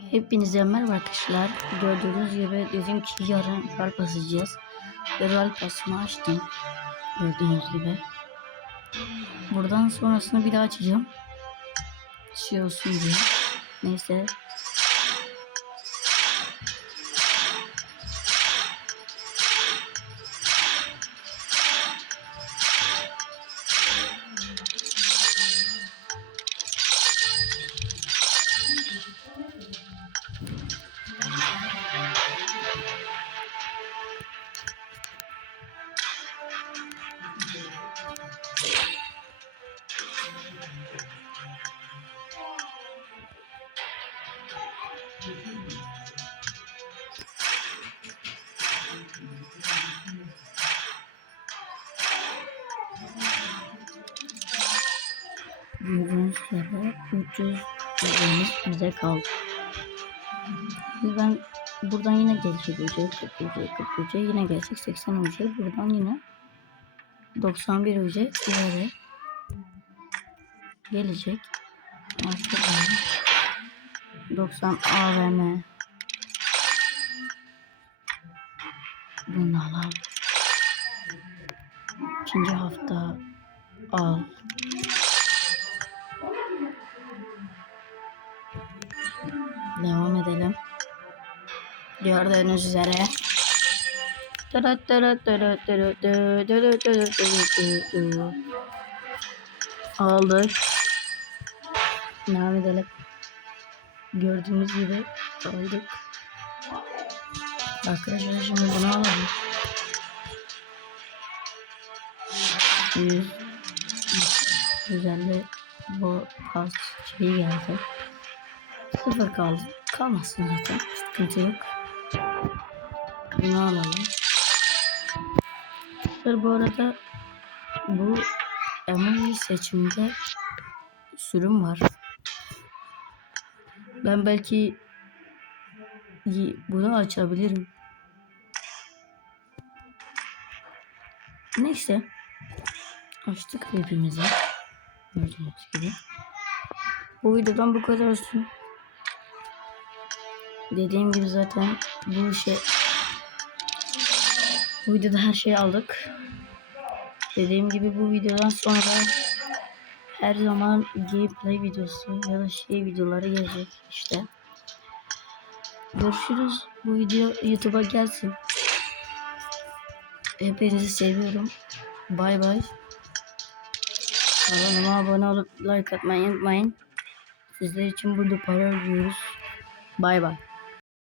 Hepinize merhaba arkadaşlar. Gördüğünüz gibi dedim ki yarın rol basacağız. Ve rol basımı açtım. Gördüğünüz gibi. Buradan sonrasını bir daha açacağım. Şey olsun diye. Neyse. Gördüğünüz gibi 300 yüzümüz bize kaldı. Ben buradan yine gelecek ücret 40 ücret 40 ücret yine gelecek 80 ücret buradan yine 91 ücret ileri gelecek. Tane. 90 AVM bunu alalım. İkinci hafta al. Devam edelim. Gördüğünüz üzere. Aldık. Devam edelim. Gördüğünüz gibi aldık. Arkadaşlar şimdi bunu alalım. 100 150 bu pas şeyi geldi. Sıfır kaldı. Kalmasın zaten. Sıkıntı yok. Bunu alalım. Ve bu arada bu emoji seçiminde sürüm var. Ben belki bunu açabilirim. Neyse. Açtık hepimizi. Gördüğünüz gibi. Bu videodan bu kadar olsun. Dediğim gibi zaten bu şey bu videoda her şeyi aldık. Dediğim gibi bu videodan sonra her zaman gameplay videosu ya da şey videoları gelecek işte. Görüşürüz. Bu video YouTube'a gelsin. Hepinizi seviyorum. Bay bay. Kanalıma abone olup like atmayı unutmayın. Sizler için burada para ödüyoruz. Bay bay.